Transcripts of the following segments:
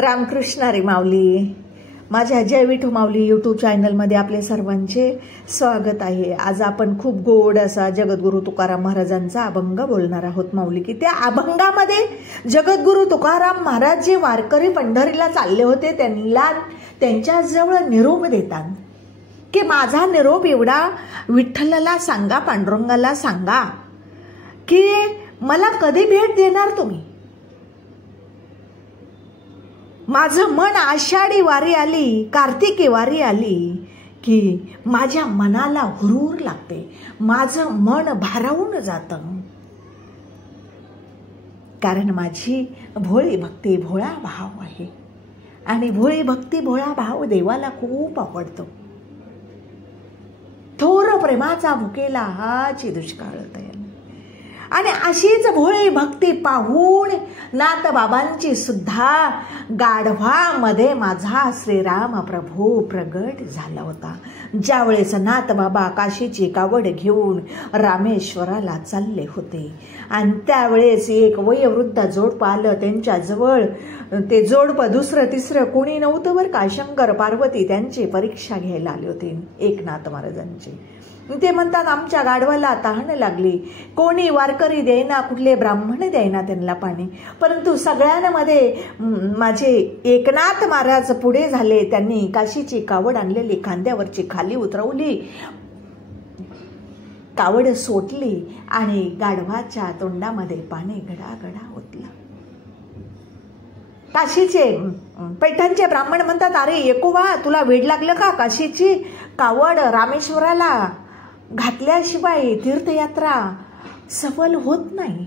रामकृष्ण हरी माऊली. माझ्या जय विठू माऊली यूट्यूब चॅनलमध्ये आपले सर्वांचे स्वागत आहे. आज आपण खूप गोड असा जगद्गुरु तुकाराम महाराजांचा अभंग बोलणार आहोत माऊली. की त्या अभंगामध्ये जगद्गुरु तुकाराम महाराज जे वारकरी पंढरीला चालले होते त्यांना त्यांच्याजवळ निरोप देतात की माझा निरोप एवढा विठ्ठलाला सांगा, पांडुरंगाला सांगा की मला कधी भेट देणार तुम्ही. माझं मन आषाढी वारी आली, कार्तिकी वारी आली की माझ्या मनाला हुरूर लागते, माझं मन भारावून जातं. कारण माझी भोळी भक्ती भोळा भाव आहे आणि भोळी भक्ती भोळा भाव देवाला खूप आवडतो. थोर प्रेमाचा भुकेला हाची दुष्काळ तयार. आणि अशीच भोळी भक्ती पाहून नाथ बाबांची सुद्धा गाढवामध्ये माझा श्रीराम प्रभू प्रगट झाला होता. ज्यावेळेस नाथ बाबा काशीची कावड घेऊन रामेश्वराला चालले होते आणि त्यावेळेस एक वयोवृद्ध जोडपं आलं त्यांच्याजवळ. ते जोडपं दुसरं तिसरं कोणी नव्हतं बरं का. शंकर पार्वती त्यांची परीक्षा घ्यायला आले होते एकनाथ महाराजांची. ते म्हणतात आमच्या गाढवाला तहान लागली, कोणी वारकरी द्यायना, कुठले ब्राह्मण द्यायना त्यांना पाणी. परंतु सगळ्यांमध्ये माझे एकनाथ महाराज पुढे झाले. त्यांनी काशीची कावड आणलेली खांद्यावरची खाली उतरवली, कावड सोटली आणि गाढवाच्या तोंडामध्ये पाणी घडाघडा ओतला. काशीचे पैठणचे ब्राह्मण म्हणतात अरे एकोवा तुला वेड लागलं का? काशीची कावड रामेश्वराला घातल्याशिवाय तीर्थयात्रा सफल होत नाही.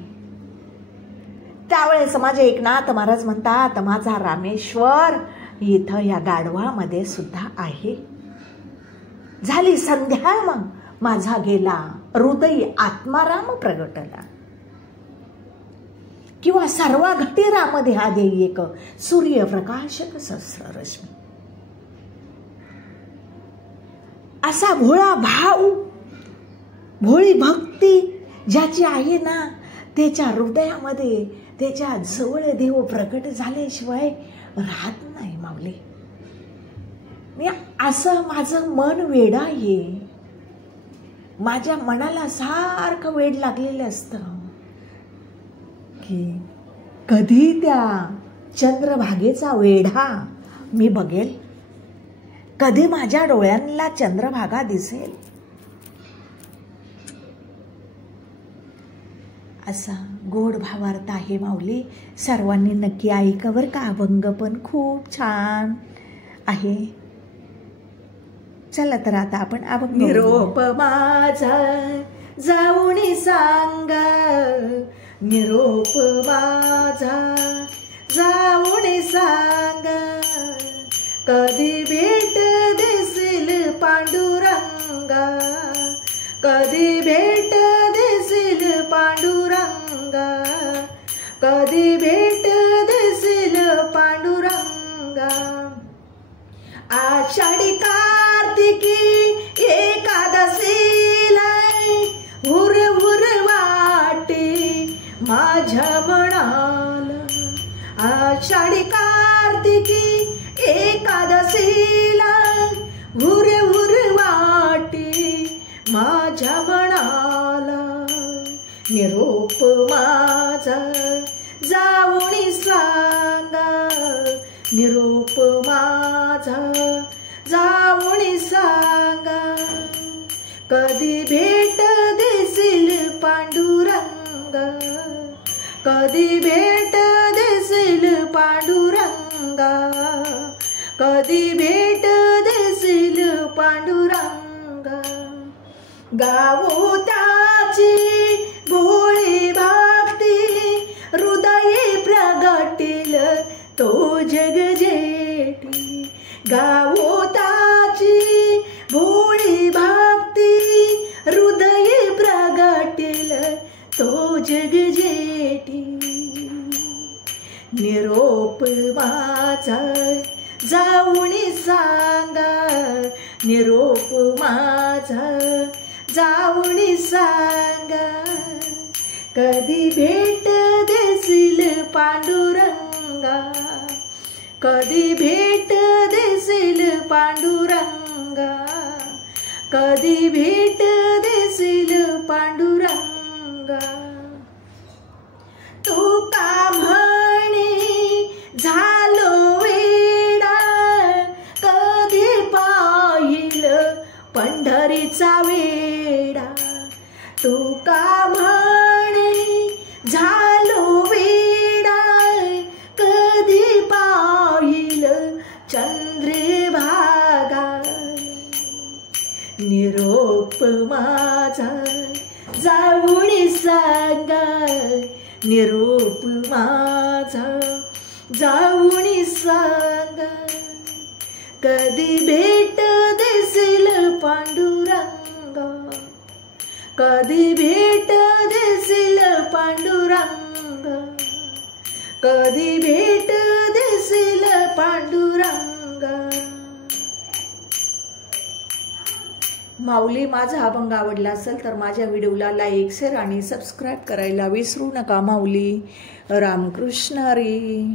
त्यावेळेस माझे एकनाथ महाराज म्हणतात माझा रामेश्वर इथं या गाढवामध्ये सुद्धा आहे. झाली संध्या मग माझा गेला हृदय आत्माराम प्रगटला. किंवा सर्वा घटिरामध्ये हा देई एक सूर्यप्रकाशक सहस्र रश्मी. असा भोळा भाव, भोळी भक्ती ज्याची आहे ना त्याच्या हृदयामध्ये त्याच्या जवळ देव प्रकट झाल्याशिवाय राहत नाही माऊली. असं माझं मन वेड आहे. माझ्या मनाला सारखं वेड लागलेलं असतं की कधी त्या चंद्रभागेचा वेढा मी बघेल, कधी माझ्या डोळ्यांना चंद्रभागा दिसेल. असा गोड भावार्थ आहे माऊली. सर्वांनी नक्की ऐकावर का. अभंग पण खूप छान आहे. चला तर आता आपण अभंग. निरोप माझा जाऊन सांगा, निरोप माझा जाऊन सांगा, कधी भेट देशील पांडुरंगा, कधी भेट देशील पांडुरंगा, कधी भेट देशील पांडुरंगा. आषाढी कार्तिकी एकादशीला हुर हुर वाटे माझ्या मनाला. आषाढी कार्तिकी एकादशीला हुर हुर वाटे माझ्या मनाला. निरोप माझा जाऊन सांगा, निरोप माझा जाऊन सांगा, कधी भेट देशील पांडुरंगा, कधी भेट देशील पांडुरंगा, कधी भेट देशील पांडुरंगा. गावो त्याची भोळी भक्ती हृदये प्रगटील तो जग जेठी. गावो त्याची भोळी भक्ती हृदये प्रगटील तो जग जेठी. निरोप माझा जाऊन सांगा, निरोप माझा जाऊन सांगा, कधी भेट देशील पांडुरंगा, कधी भेट देशील पांडुरंगा, कधी भेट देशील पांडुरंगा. तू का म्हणे झालो वेडा, कधी पाहिल पंढरीचा वेडा. तू का म्हणे झालो वेडा, कधी पाहिल चंद्रभागा. निरोप माझा जाऊन सांगा, निरोप माझा जाऊन सांगा. कधी भेट देशील पांडुरंगा, कधी भेट देशील पांडुरंगा, कधी भेट देशील पांडुरंगा. माऊली, माझा अभंग आवडला असेल तर माझ्या व्हिडिओला लाईक, शेअर आणि सबस्क्राईब करायला विसरू नका माऊली. रामकृष्ण हरी.